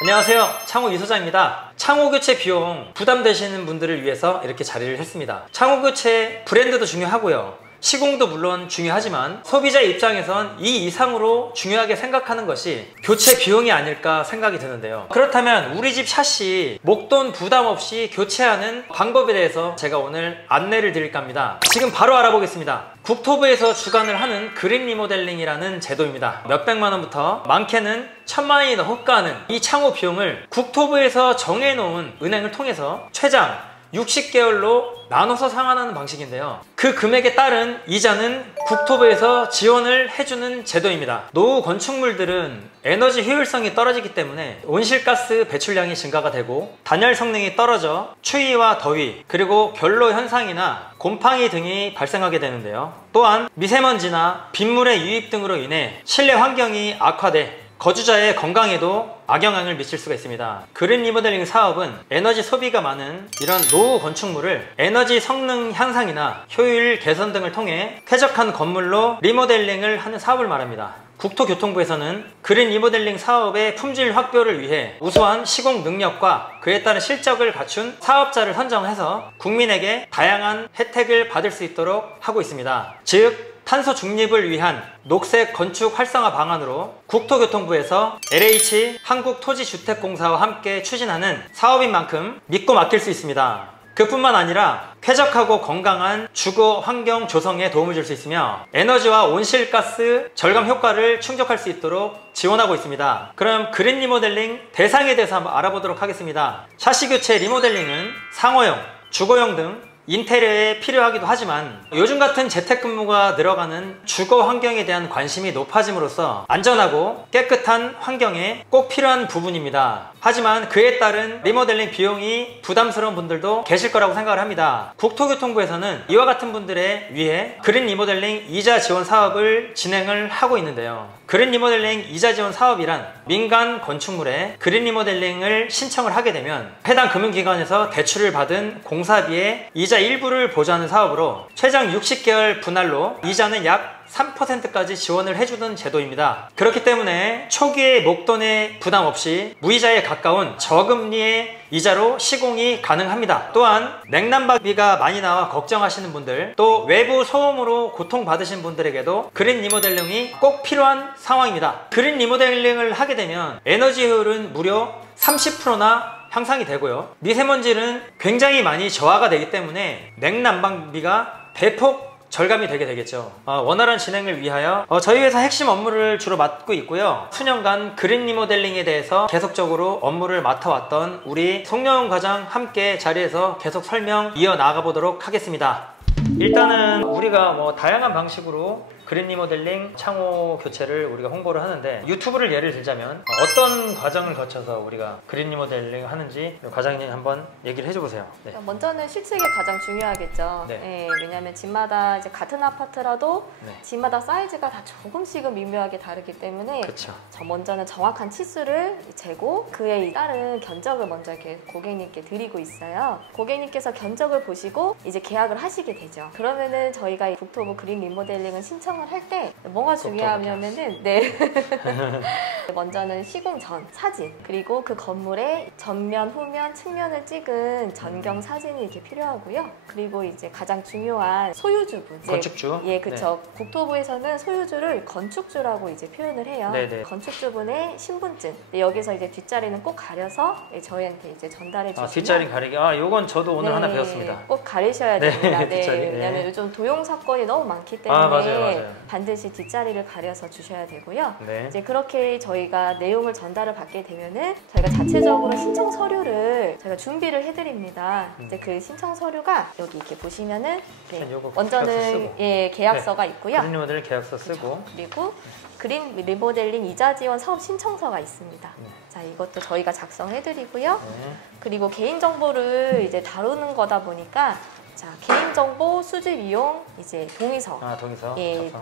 안녕하세요, 창호 이소장입니다. 창호 교체 비용 부담되시는 분들을 위해서 이렇게 자리를 했습니다. 창호 교체 브랜드도 중요하고요, 시공도 물론 중요하지만 소비자 입장에선 이 이상으로 중요하게 생각하는 것이 교체 비용이 아닐까 생각이 드는데요. 그렇다면 우리 집 샷이 목돈 부담 없이 교체하는 방법에 대해서 제가 오늘 안내를 드릴까 합니다. 지금 바로 알아보겠습니다. 국토부에서 주관을 하는 그린 리모델링이라는 제도입니다. 몇백만 원부터 많게는 1000만 원이 호가하는 이 창호 비용을 국토부에서 정해놓은 은행을 통해서 최장 60개월로 나눠서 상환하는 방식인데요. 그 금액에 따른 이자는 국토부에서 지원을 해주는 제도입니다. 노후 건축물들은 에너지 효율성이 떨어지기 때문에 온실가스 배출량이 증가가 되고 단열 성능이 떨어져 추위와 더위, 그리고 결로 현상이나 곰팡이 등이 발생하게 되는데요. 또한 미세먼지나 빗물의 유입 등으로 인해 실내 환경이 악화돼 거주자의 건강에도 악영향을 미칠 수가 있습니다. 그린 리모델링 사업은 에너지 소비가 많은 이런 노후 건축물을 에너지 성능 향상이나 효율 개선 등을 통해 쾌적한 건물로 리모델링을 하는 사업을 말합니다. 국토교통부에서는 그린 리모델링 사업의 품질 확보를 위해 우수한 시공 능력과 그에 따른 실적을 갖춘 사업자를 선정해서 국민에게 다양한 혜택을 받을 수 있도록 하고 있습니다. 즉, 탄소 중립을 위한 녹색 건축 활성화 방안으로 국토교통부에서 LH 한국토지주택공사와 함께 추진하는 사업인 만큼 믿고 맡길 수 있습니다. 그뿐만 아니라 쾌적하고 건강한 주거 환경 조성에 도움을 줄 수 있으며 에너지와 온실가스 절감 효과를 충족할 수 있도록 지원하고 있습니다. 그럼 그린 리모델링 대상에 대해서 한번 알아보도록 하겠습니다. 샤시 교체 리모델링은 상호용, 주거용 등 인테리어에 필요하기도 하지만 요즘 같은 재택근무가 늘어가는 주거 환경에 대한 관심이 높아짐으로써 안전하고 깨끗한 환경에 꼭 필요한 부분입니다. 하지만 그에 따른 리모델링 비용이 부담스러운 분들도 계실 거라고 생각을 합니다. 국토교통부에서는 이와 같은 분들에 위해 그린 리모델링 이자 지원 사업을 진행을 하고 있는데요. 그린 리모델링 이자 지원 사업이란 민간 건축물에 그린 리모델링을 신청을 하게 되면 해당 금융기관에서 대출을 받은 공사비의 이자 일부를 보조하는 사업으로 최장 60개월 분할로 이자는 약 3%까지 지원을 해주는 제도입니다. 그렇기 때문에 초기에 목돈의 부담 없이 무이자에 가까운 저금리의 이자로 시공이 가능합니다. 또한 냉난방비가 많이 나와 걱정하시는 분들, 또 외부 소음으로 고통받으신 분들에게도 그린 리모델링이 꼭 필요한 상황입니다. 그린 리모델링을 하게 되면 에너지 효율은 무려 30%나 향상이 되고요, 미세먼지는 굉장히 많이 저하가 되기 때문에 냉난방비가 대폭 절감이 되게 되겠죠. 원활한 진행을 위하여 저희 회사 핵심 업무를 주로 맡고 있고요, 수년간 그린 리모델링에 대해서 계속적으로 업무를 맡아왔던 우리 송영훈 과장 함께 자리에서 계속 설명 이어나가 보도록 하겠습니다. 일단은 우리가 다양한 방식으로 그린 리모델링 창호 교체를 우리가 홍보를 하는데, 유튜브를 예를 들자면 어떤 과정을 거쳐서 우리가 그린 리모델링 하는지 과장님 한번 얘기를 해줘보세요. 네. 먼저는 실측이 가장 중요하겠죠. 네. 네, 왜냐하면 집마다 이제 같은 아파트라도 네. 집마다 사이즈가 다 조금씩은 미묘하게 다르기 때문에 그쵸. 먼저는 정확한 치수를 재고 그에 따른 견적을 먼저 이렇게 고객님께 드리고 있어요. 고객님께서 견적을 보시고 이제 계약을 하시게 되죠. 그러면은 저희가 국토부 그린 리모델링을 신청 할 때 뭐가 중요하냐면은 먼저는 시공 전 사진, 그리고 그 건물의 전면, 후면, 측면을 찍은 전경 사진이 이렇게 필요하고요. 그리고 이제 가장 중요한 소유주분, 건축주. 예, 그렇죠. 네. 국토부에서는 소유주를 건축주라고 이제 표현을 해요. 네네. 건축주분의 신분증. 여기서 이제 뒷자리는 꼭 가려서 저희한테 이제 전달해 주시면. 뒷자리 가리기. 요건 저도 오늘 하나 배웠습니다. 꼭 가리셔야 됩니다. 네. 뒷자리. 왜냐하면 요즘 도용 사건이 너무 많기 때문에 맞아요. 반드시 뒷자리를 가려서 주셔야 되고요. 네. 이제 그렇게 저희가 내용을 전달을 받게 되면은 저희가 자체적으로 신청 서류를 저희가 준비를 해드립니다. 이제 그 신청 서류가 여기 이렇게 보시면은 먼저는 계약서가 있고요. 그린 리모델링 계약서 쓰고, 그리고 그린 리모델링 이자 지원 사업 신청서가 있습니다. 자, 이것도 저희가 작성해드리고요. 그리고 개인정보를 이제 다루는 거다 보니까 개인정보 수집 이용 이제 동의서, 동의서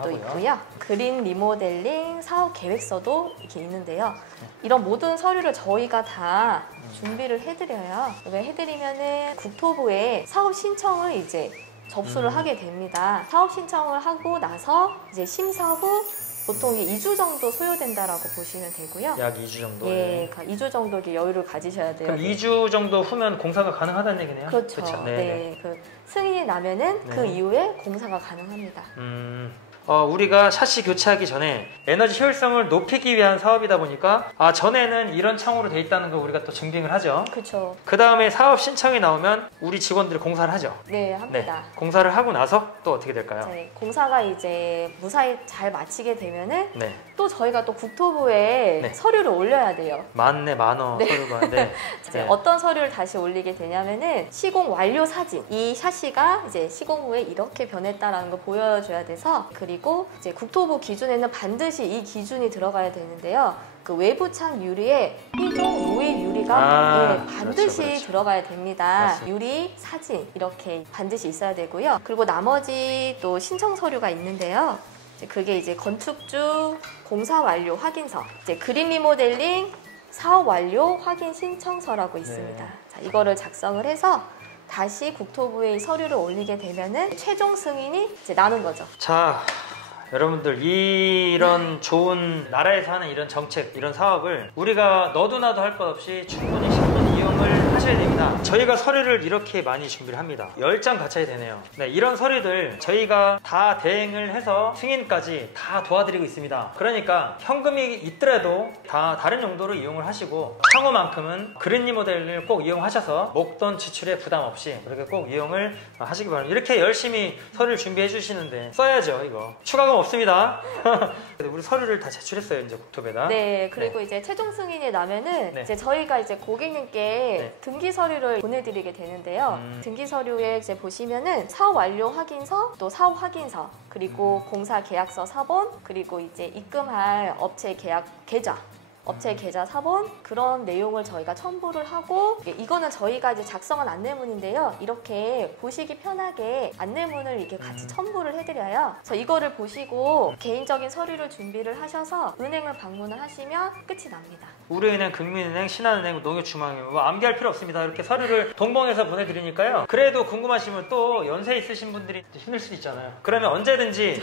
또 있고요. 그린 리모델링 사업 계획서도 이렇게 있는데요. 이런 모든 서류를 저희가 다 준비를 해드려요. 이걸 해드리면은 국토부에 사업 신청을 이제 접수를 하게 됩니다. 사업 신청을 하고 나서 이제 심사 후 보통 2주 정도 소요된다라고 보시면 되고요. 약 2주 정도. 예, 그러니까 2주 정도 이렇게 여유를 가지셔야 돼요. 그럼 2주 정도 후면 공사가 가능하다는 얘기네요? 그렇죠. 그쵸? 네, 그 승인이 나면은 그 네. 이후에 공사가 가능합니다. 우리가 샤시 교체하기 전에 에너지 효율성을 높이기 위한 사업이다 보니까 전에는 이런 창호로 돼 있다는 걸 우리가 또 증빙을 하죠. 그렇죠. 그 다음에 사업 신청이 나오면 우리 직원들이 공사를 하죠. 네, 합니다. 공사를 하고 나서 또 어떻게 될까요? 네, 공사가 이제 무사히 잘 마치게 되면은 네. 또 저희가 또 국토부에 네. 서류를 올려야 돼요. 만원 네. 서류가. 네. 이제 네. 어떤 서류를 다시 올리게 되냐면은 시공 완료 사진. 이 샤시가 이제 시공 후에 이렇게 변했다라는 걸 보여줘야 돼서, 그리고 이제 국토부 기준에는 반드시 이 기준이 들어가야 되는데요. 그 외부창 유리에 B종 노일 유리가 반드시 그렇죠. 들어가야 됩니다. 맞습니다. 유리, 사진 이렇게 반드시 있어야 되고요. 그리고 나머지 또 신청 서류가 있는데요. 그게 이제 건축주 공사 완료 확인서, 이제 그린 리모델링 사업 완료 확인 신청서라고 있습니다. 네. 자, 이거를 작성을 해서 다시 국토부에 서류를 올리게 되면은 최종 승인이 이제 나는 거죠. 자, 여러분들 이런 좋은 나라에서 하는 이런 정책, 이런 사업을 우리가 너도 나도 할 것 없이 충분히 이용을 하셔야 됩니다. 저희가 서류를 이렇게 많이 준비를 합니다. 10장 갖춰야 되네요. 네, 이런 서류들 저희가 다 대행을 해서 승인까지 다 도와드리고 있습니다. 그러니까 현금이 있더라도 다 다른 용도로 이용을 하시고 향후만큼은 그린 리모델링을 꼭 이용하셔서 목돈 지출에 부담 없이 그렇게 꼭 이용을 하시기 바랍니다. 이렇게 열심히 서류를 준비해 주시는데 써야죠. 이거 추가금 없습니다. 우리 서류를 다 제출했어요. 이제 국토부에다. 네, 그리고 이제 최종 승인이 나면은 네. 이제 저희가 이제 고객님께 네. 등기 서류를 보내드리게 되는데요. 등기 서류에 이제 보시면은 사업 완료 확인서, 또 사업 확인서, 그리고 공사 계약서 사본, 그리고 이제 입금할 업체 계약 계좌. 업체 계좌 사본, 그런 내용을 저희가 첨부를 하고, 이거는 저희가 이제 작성한 안내문인데요. 이렇게 보시기 편하게 안내문을 이렇게 같이 첨부를 해드려요. 그래서 이거를 보시고 개인적인 서류를 준비를 하셔서 은행을 방문을 하시면 끝이 납니다. 우리은행, 국민은행, 신한은행, 농협중앙은행 뭐 암기할 필요 없습니다. 이렇게 서류를 동봉해서 보내드리니까요. 그래도 궁금하시면 또 연세 있으신 분들이 힘들 수도 있잖아요. 그러면 언제든지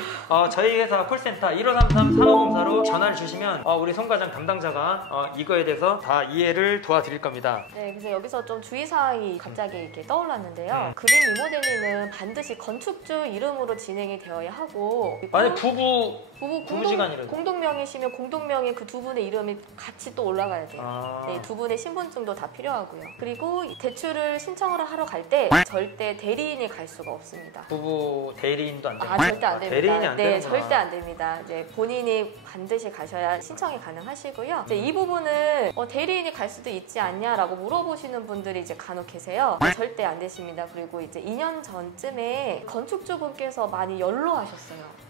저희 회사 콜센터 1533-3504로 전화를 주시면 우리 송 과장 담당자가 이거에 대해서 다 이해를 도와드릴 겁니다. 네, 그래서 여기서 좀 주의사항이 갑자기 이렇게 떠올랐는데요. 그린 리모델링은 반드시 건축주 이름으로 진행이 되어야 하고, 만약 부부 부부지간이라도 공동명의시면 공동명의 그 두 분의 이름이 같이 또 올라가야 돼요. 네, 두 분의 신분증도 다 필요하고요. 그리고 대출을 신청을 하러 갈 때 절대 대리인이 갈 수가 없습니다. 부부 대리인도 안 됩니다. 절대 안 됩니다. 대리인이 안 네, 되는구나. 절대 안 됩니다. 이제 본인이 반드시 가셔야 신청이 가능하시고요. 이제 이 부분은 대리인이 갈 수도 있지 않냐라고 물어보시는 분들이 이제 간혹 계세요. 절대 안 되십니다. 그리고 이제 2년 전쯤에 건축주분께서 많이 연로하셨어요.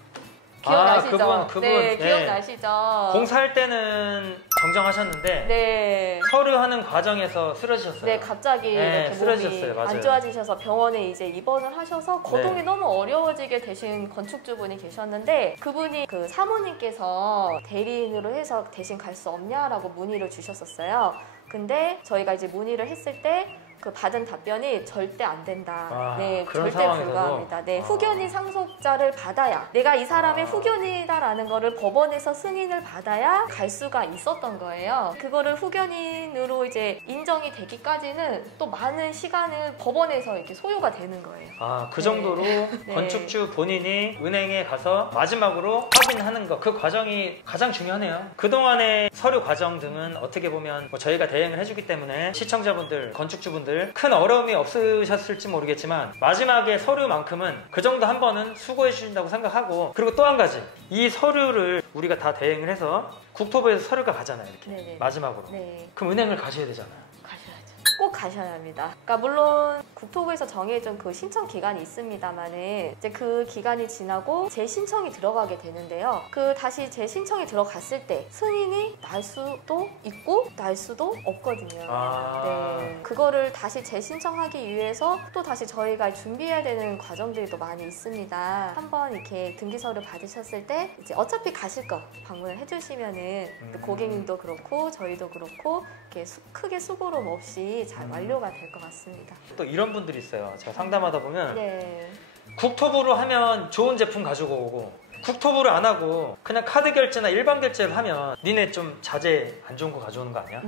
기억나시죠? 그분. 네, 기억나시죠? 공사할 때는 정정하셨는데 네. 서류하는 과정에서 쓰러지셨어요. 네, 갑자기 이렇게 쓰러지셨어요. 몸이 맞아요. 안 좋아지셔서 병원에 이제 입원을 하셔서 거동이 네. 너무 어려워지게 되신 건축주분이 계셨는데, 그분이 그 사모님께서 대리인으로 해서 대신 갈 수 없냐라고 문의를 주셨었어요. 근데 저희가 이제 문의를 했을 때 그 받은 답변이 절대 안 된다. 네, 그런 절대 상황에서도? 불가합니다. 네, 후견인 상속자를 받아야, 내가 이 사람의 후견인이다라는 거를 법원에서 승인을 받아야 갈 수가 있었던 거예요. 그거를 후견인으로 이제 인정이 되기까지는 또 많은 시간을 법원에서 이렇게 소요가 되는 거예요. 그 정도로 네. 건축주 본인이 은행에 가서 마지막으로 확인하는 것, 그 과정이 가장 중요하네요. 그동안의 서류 과정 등은 어떻게 보면 저희가 대행을 해주기 때문에 시청자분들, 건축주분들 큰 어려움이 없으셨을지 모르겠지만 마지막에 서류만큼은 그 정도 한 번은 수고해 주신다고 생각하고, 그리고 또 한 가지, 이 서류를 우리가 다 대행을 해서 국토부에서 서류가 가잖아요. 이렇게 네네. 마지막으로. 네. 그럼 은행을 가셔야 되잖아요. 꼭 가셔야 합니다. 그러니까 물론 국토부에서 정해준 그 신청 기간이 있습니다만은 이제 그 기간이 지나고 재신청이 들어가게 되는데요. 그 다시 재신청이 들어갔을 때 승인이 날 수도 있고 날 수도 없거든요. 네, 그거를 다시 재신청하기 위해서 또 다시 저희가 준비해야 되는 과정들이 또 많이 있습니다. 한번 이렇게 등기서를 받으셨을 때 이제 어차피 가실 거 방문을 해주시면은 고객님도 그렇고 저희도 그렇고 이렇게 크게 수고름 없이 잘 완료가 될 것 같습니다. 또 이런 분들이 있어요. 제가 상담하다 보면 네. 국토부로 하면 좋은 제품 가지고 오고 국토부를 안 하고 그냥 카드 결제나 일반 결제를 하면 니네 좀 자재 안 좋은 거 가져오는 거 아니야?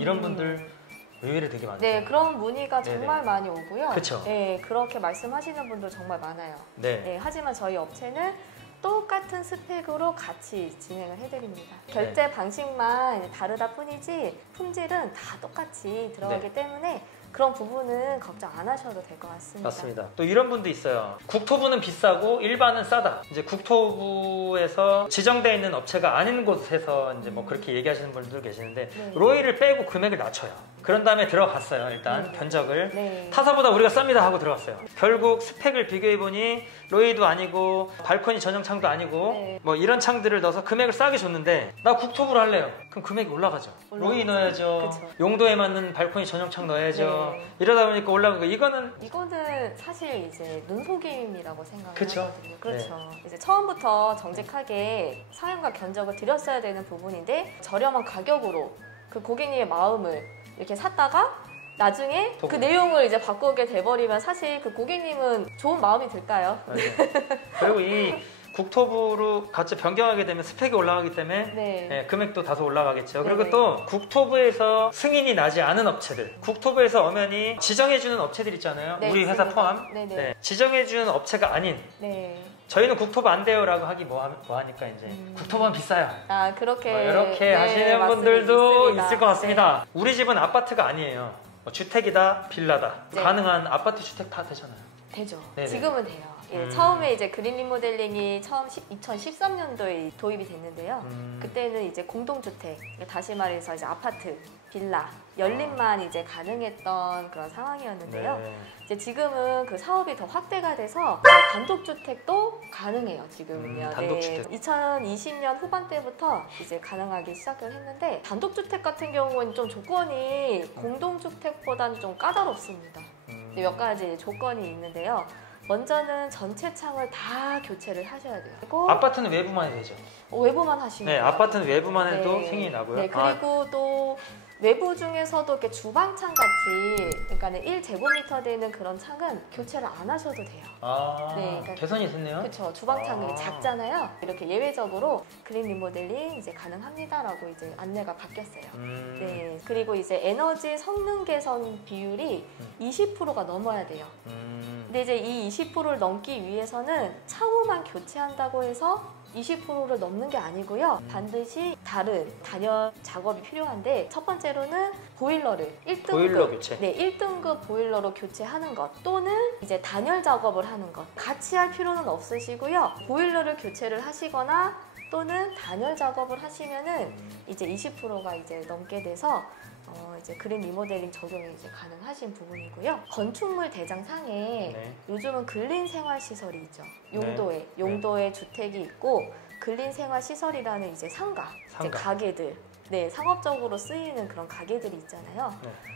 이런 분들 의외로 되게 많아요. 네, 그런 문의가 네네. 정말 많이 오고요. 그쵸. 네, 그렇게 말씀하시는 분들 정말 많아요. 네. 네, 하지만 저희 업체는 똑같은 스펙으로 같이 진행을 해드립니다. 결제 방식만 다르다 뿐이지 품질은 다 똑같이 들어가기 때문에 그런 부분은 걱정 안 하셔도 될 것 같습니다. 맞습니다. 또 이런 분도 있어요. 국토부는 비싸고 일반은 싸다. 이제 국토부에서 지정되어 있는 업체가 아닌 곳에서 이제 뭐 그렇게 얘기하시는 분들 계시는데 네. 로이를 빼고 금액을 낮춰요. 그런 다음에 들어갔어요. 일단 네. 견적을. 네. 타사보다 우리가 쌉니다 하고 들어갔어요. 결국 스펙을 비교해보니 로이도 아니고 발코니 전용 창도 아니고 네. 뭐 이런 창들을 넣어서 금액을 싸게 줬는데 나 국토부로 할래요. 그럼 금액이 올라가죠. 로이 넣어야죠. 그쵸. 용도에 맞는 발코니 전용 창 넣어야죠. 네. 이러다 보니까 올라가고 이거는 이거는 사실 이제 눈속임이라고 생각을 그쵸. 하거든요. 그렇죠. 이제 처음부터 정직하게 사양과 견적을 드렸어야 되는 부분인데 저렴한 가격으로 그 고객님의 마음을 이렇게 샀다가 나중에 그 내용을 이제 바꾸게 돼버리면 사실 그 고객님은 좋은 마음이 들까요? 그리고 이 국토부로 같이 변경하게 되면 스펙이 올라가기 때문에 네. 금액도 다소 올라가겠죠. 네네. 그리고 또 국토부에서 승인이 나지 않은 업체들, 국토부에서 엄연히 지정해주는 업체들 있잖아요. 네, 우리 회사 있습니다. 포함. 네네. 네, 지정해주는 업체가 아닌 네. 저희는 국토부 안 돼요라고 하기 뭐 하니까 이제 국토부는 비싸요. 아, 그렇게. 뭐 이렇게 네, 하시는 맞습니다. 분들도 있습니다. 있을 것 같습니다. 우리 집은 아파트가 아니에요. 뭐 주택이다, 빌라다. 네. 가능한 아파트 주택 다 되잖아요. 되죠. 네네. 지금은 돼요. 예, 처음에 이제 그린 리모델링이 2013년도에 도입이 됐는데요. 그때는 이제 공동주택, 다시 말해서 이제 아파트, 빌라, 연립만 이제 가능했던 그런 상황이었는데요. 네. 이제 지금은 그 사업이 더 확대가 돼서 단독주택도 가능해요. 지금은요. 단독주택. 2020년 후반때부터 이제 가능하기 시작을 했는데 단독주택 같은 경우는 좀 조건이 공동주택보다는 좀 까다롭습니다. 몇 가지 조건이 있는데요. 먼저는 전체 창을 다 교체를 하셔야 돼요. 그리고 아파트는 외부만 해도 되죠. 외부만 하시면 네, 돼요. 아파트는 외부만 해도 네. 승인이 나고요. 네, 그리고 또 외부 중에서도 이렇게 주방창 같이, 그러니까 1제곱미터 되는 그런 창은 교체를 안 하셔도 돼요. 네, 그러니까 개선이 있었네요. 그렇죠. 주방창이 작잖아요. 이렇게 예외적으로 그린 리모델링 이제 가능합니다라고 이제 안내가 바뀌었어요. 네. 그리고 이제 에너지 성능 개선 비율이 20%가 넘어야 돼요. 근데 이제 이 20%를 넘기 위해서는 창호만 교체한다고 해서 20%를 넘는 게 아니고요. 반드시 다른 단열 작업이 필요한데 첫 번째로는 보일러를 1등급, 보일러 교체. 네, 1등급 보일러로 교체하는 것 또는 이제 단열 작업을 하는 것 같이 할 필요는 없으시고요. 보일러를 교체를 하시거나 또는 단열 작업을 하시면은 이제 20%가 이제 넘게 돼서 이제 그린 리모델링 적용이 이제 가능하신 부분이고요. 건축물 대장상에 요즘은 근린 생활 시설이 있죠. 용도에 주택이 있고 근린 생활 시설이라는 이제 상가. 이제 가게들, 네, 상업적으로 쓰이는 그런 가게들이 있잖아요.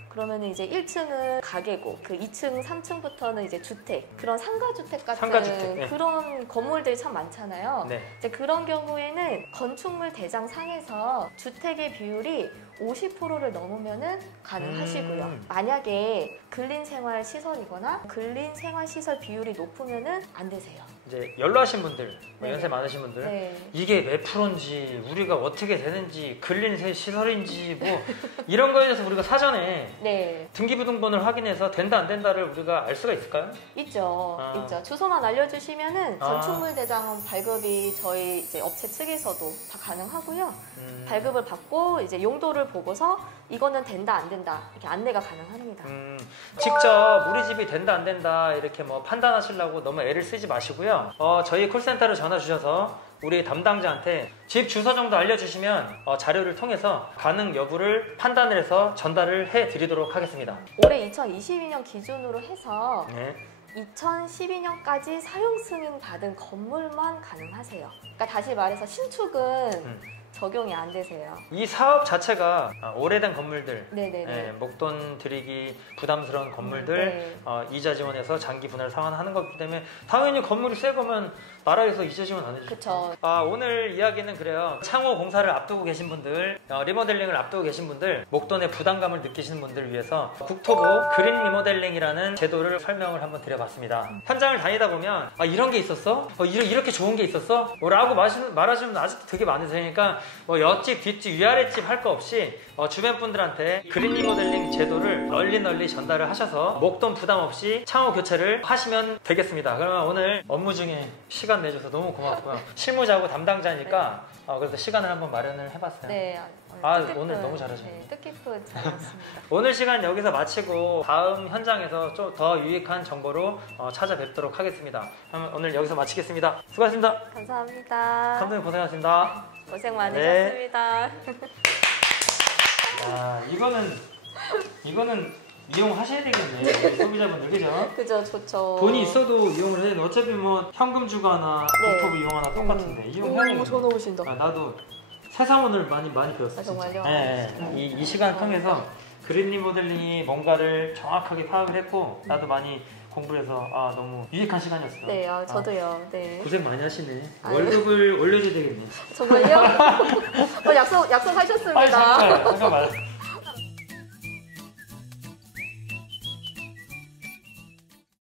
그러면 이제 1층은 가게고 그 2층, 3층부터는 이제 주택, 그런 상가주택 같은 그런 건물들이 참 많잖아요. 이제 그런 경우에는 건축물 대장상에서 주택의 비율이 50%를 넘으면은 가능하시고요. 만약에 근린생활 시설이거나 근린생활 시설 비율이 높으면은 안 되세요. 이제 연로하신 분들, 연세 많으신 분들, 이게 몇 프로인지 우리가 어떻게 되는지 근린 시설인지 뭐 이런 거에 대해서 우리가 사전에 등기부등본을 확인해서 된다 안 된다를 우리가 알 수가 있을까요? 있죠. 있죠. 주소만 알려주시면은 건축물 대장 발급이 저희 이제 업체 측에서도 다 가능하고요. 발급을 받고 이제 용도를 보고서 이거는 된다 안 된다 이렇게 안내가 가능합니다. 직접 우리 집이 된다 안 된다 이렇게 뭐 판단하시려고 너무 애를 쓰지 마시고요. 저희 콜센터로 전화 주셔서 우리 담당자한테 집 주소 정도 알려주시면 자료를 통해서 가능 여부를 판단을 해서 전달을 해드리도록 하겠습니다. 올해 2022년 기준으로 해서 2012년까지 사용 승인 받은 건물만 가능하세요. 그러니까 다시 말해서 신축은 적용이 안 되세요. 이 사업 자체가 오래된 건물들, 네네네. 목돈 들이기 부담스러운 건물들 네. 이자 지원해서 장기 분할 상환하는 거기 때문에 당연히 건물이 새 거면 나라에서 이자 지원 안 해주죠. 그쵸. 오늘 이야기는 그래요. 창호 공사를 앞두고 계신 분들, 리모델링을 앞두고 계신 분들, 목돈의 부담감을 느끼시는 분들을 위해서 국토부 그린 리모델링이라는 제도를 설명을 한번 드려봤습니다. 현장을 다니다 보면 이런 게 있었어? 이렇게 좋은 게 있었어? 라고 말하시는 분 아직도 되게 많으시니까 옆집, 뒷집, 위아랫집 할 거 없이 주변 분들한테 그린 리모델링 제도를 널리 전달을 하셔서 목돈 부담 없이 창호 교체를 하시면 되겠습니다. 그러면 오늘 업무 중에 시간 내줘서 너무 고맙고요. 실무자고 담당자니까 그래서 시간을 한번 마련을 해봤어요. 네. 오늘 너무 잘하셨네요. 네, 뜻깊은 잘했습니다. 오늘 시간 여기서 마치고 다음 현장에서 좀 더 유익한 정보로 찾아뵙도록 하겠습니다. 그럼 오늘 여기서 마치겠습니다. 수고하셨습니다. 감사합니다. 감독님 고생하셨습니다. 고생 많으셨습니다. 이거는 이용하셔야 되겠네. 소비자분들 그죠? 그죠, 좋죠. 돈이 있어도 이용을 해야 돼. 어차피 뭐 현금 주거나 네. 국토부 이용하나 똑같은데 이용해야겠네. 전화 오신다. 나도 세상원을 많이 배웠어. 정말요? 네. 이 시간 통해서 그린 리모델링이 뭔가를 정확하게 파악을 했고 나도 많이 공부해서 너무 유익한 시간이었어요. 네, 저도요. 네. 고생 많이 하시네. 월급을 올려줘야 되겠네. 정말요? 약속하셨습니다. 잠깐만.